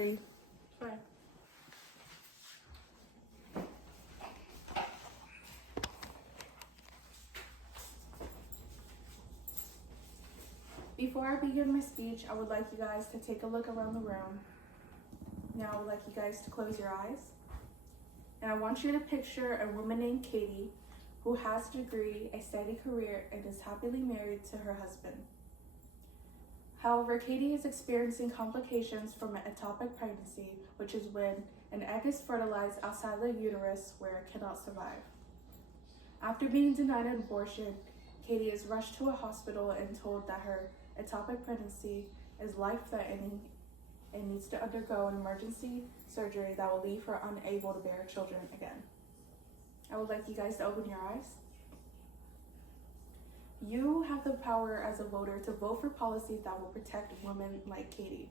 Fine. Before I begin my speech, I would like you guys to take a look around the room. Now I would like you guys to close your eyes. And I want you to picture a woman named Katie who has a degree, a steady career, and is happily married to her husband. However, Katie is experiencing complications from an ectopic pregnancy, which is when an egg is fertilized outside the uterus where it cannot survive. After being denied an abortion, Katie is rushed to a hospital and told that her ectopic pregnancy is life-threatening and needs to undergo an emergency surgery that will leave her unable to bear children again. I would like you guys to open your eyes. You have the power as a voter to vote for policies that will protect women like Katie.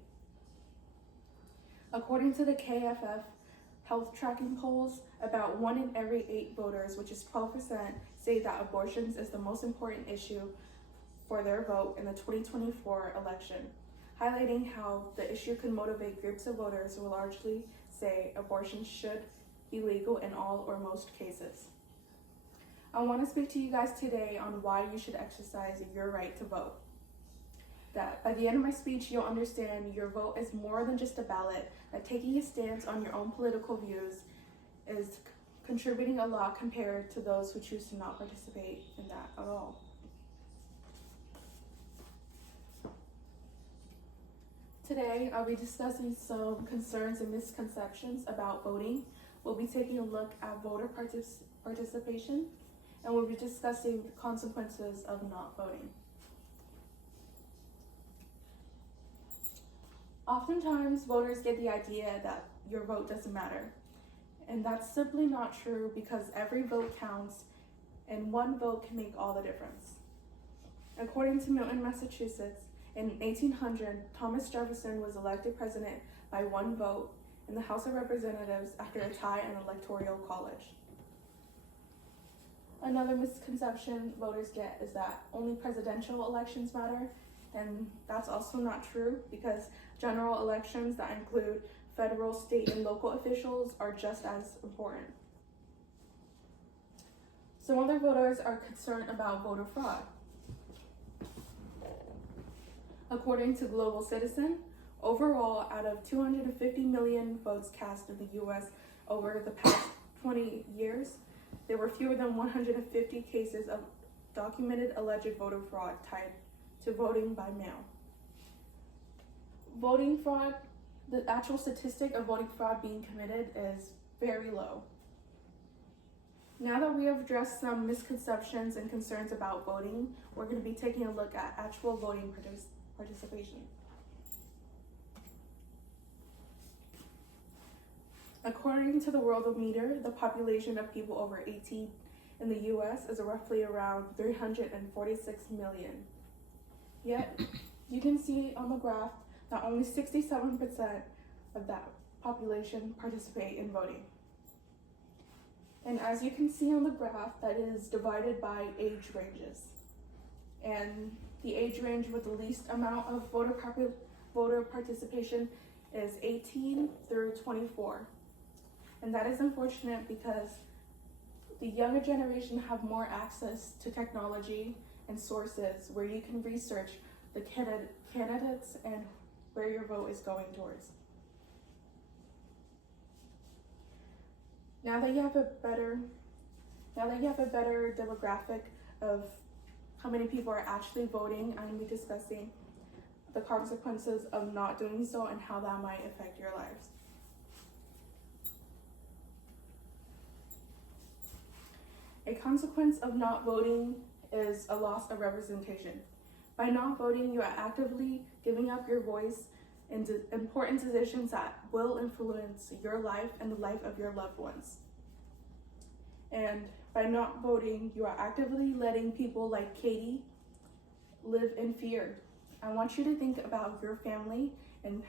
According to the KFF health tracking polls, about 1 in every 8 voters, which is 12%, say that abortions is the most important issue for their vote in the 2024 election, highlighting how the issue could motivate groups of voters who largely say abortion should be legal in all or most cases. I want to speak to you guys today on why you should exercise your right to vote. That by the end of my speech, you'll understand your vote is more than just a ballot, that taking a stance on your own political views is contributing a lot compared to those who choose to not participate in that at all. Today, I'll be discussing some concerns and misconceptions about voting. We'll be taking a look at voter participation, and we'll be discussing the consequences of not voting. Oftentimes, voters get the idea that your vote doesn't matter, and that's simply not true because every vote counts, and one vote can make all the difference. According to Milton, Massachusetts, in 1800, Thomas Jefferson was elected president by one vote in the House of Representatives after a tie in electoral college. Another misconception voters get is that only presidential elections matter, and that's also not true because general elections that include federal, state, and local officials are just as important. Some other voters are concerned about voter fraud. According to Global Citizen, overall, out of 250 million votes cast in the U.S. over the past 20 years, there were fewer than 150 cases of documented alleged voter fraud tied to voting by mail. Voting fraud, the actual statistic of voting fraud being committed is very low. Now that we have addressed some misconceptions and concerns about voting, we're going to be taking a look at actual voting participation. According to the Worldometer, the population of people over 18 in the U.S. is roughly around 346 million. Yet, you can see on the graph that only 67% of that population participate in voting. And as you can see on the graph, that is divided by age ranges. And the age range with the least amount of voter participation is 18 through 24. And that is unfortunate because the younger generation have more access to technology and sources where you can research the candidates and where your vote is going towards. Now that you have a better demographic of how many people are actually voting, I'm going to be discussing the consequences of not doing so and how that might affect your lives. A consequence of not voting is a loss of representation. By not voting, you are actively giving up your voice in important decisions that will influence your life and the life of your loved ones. And by not voting, you are actively letting people like Katie live in fear. I want you to think about your family, and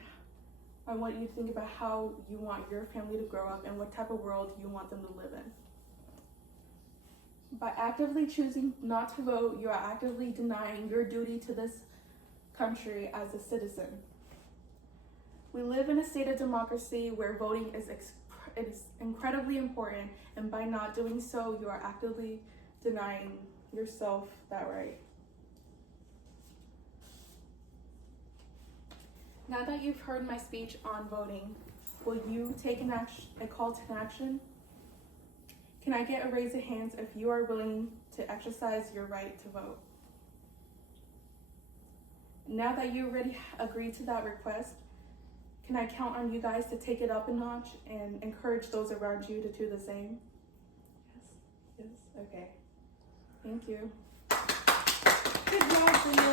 I want you to think about how you want your family to grow up and what type of world you want them to live in. By actively choosing not to vote, you are actively denying your duty to this country as a citizen. We live in a state of democracy where voting is incredibly important, and by not doing so, you are actively denying yourself that right. Now that you've heard my speech on voting, will you take a call to action? Can I get a raise of hands if you are willing to exercise your right to vote? Now that you already agreed to that request, can I count on you guys to take it up a notch and encourage those around you to do the same? Yes, okay. Thank you. Good job, Junior.